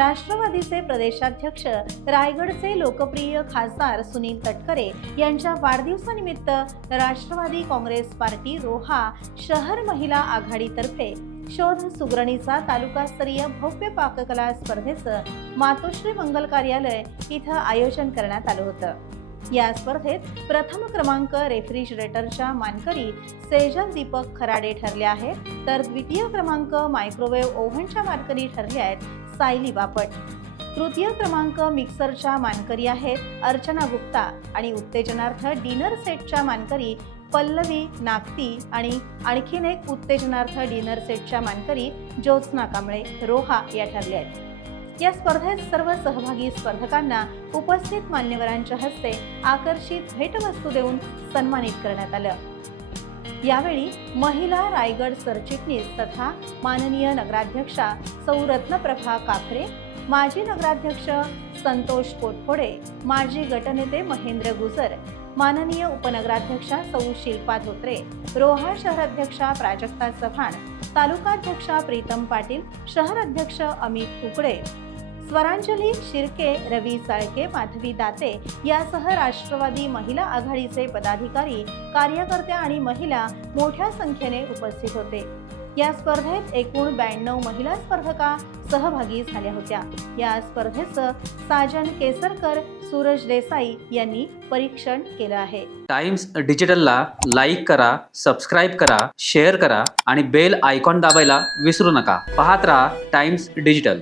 राष्ट्रवादीचे प्रदेशाध्यक्ष रायगडचे लोकप्रिय खासदार सुनील तटकरे यांच्या वाढदिवसानिमित्त राष्ट्रवादी काँग्रेस पार्टी रोहा शहर महिला आघाडीतर्फे शोध सुगरणीचा तालुकास्तरीय भव्य पाककला स्पर्धेचं मातोश्री मंगल कार्यालय इथं आयोजन करण्यात आलं होतं। या स्पर्धेत प्रथम क्रमांक रेफ्रिजरेटरच्या मानकरी सेजल दीपक खराडे ठरले आहेत, तर द्वितीय क्रमांक मायक्रोवेव्ह ओव्हनच्या मानकरी ठरल्या आहेत सायली बापट। तृतीय क्रमांक मिक्सरच्या मानकरी आहेत अर्चना गुप्ता आणि उत्तेजनार्थ डिनर सेटच्या मानकरी पल्लवी नागती आणि आणखीन एक उत्तेजनार्थ डिनर सेटच्या मानकरी ज्योत्स्ना कांबळे रोहा या ठरल्या आहेत। या स्पर्धेत सर्व सहभागी स्पर्धकांना उपस्थित मान्यवरांच्या हस्ते आकर्षित भेटवस्तू देऊन सन्मानित करण्यात आलं। यावेळी महिला रायगड सरचिटणीस तथा माननीय नगराध्यक्षा सौ रत्नप्रभा काफरे, माजी नगराध्यक्ष संतोष पोटफोडे, माजी गटनेते महेंद्र गुजर, माननीय उपनगराध्यक्षा सौ शिल्पा धोत्रे, रोहा शहराध्यक्षा प्राजक्ता चव्हाण, तालुकाध्यक्षा प्रीतम पाटील, शहर अध्यक्ष अमित उकडे, स्वरांजली शिर्के, रवी साळके, माधवी दाते यासह राष्ट्रवादी महिला आघाडीचे पदाधिकारी, कार्यकर्ते आणि महिला मोठ्या संख्येने उपस्थित होते। या स्पर्धेत एकूण 92 महिला स्पर्धका सहभागी झाल्या होत्या। या स्पर्धेचं साजन केसरकर, सूरज देसाई यांनी परीक्षण केलं आहे। टाइम्स डिजिटलला लाईक करा, सबस्क्राईब करा, शेअर करा आणि बेल आयकॉन दाबायला विसरू नका। पाहत रहा टाइम्स डिजिटल।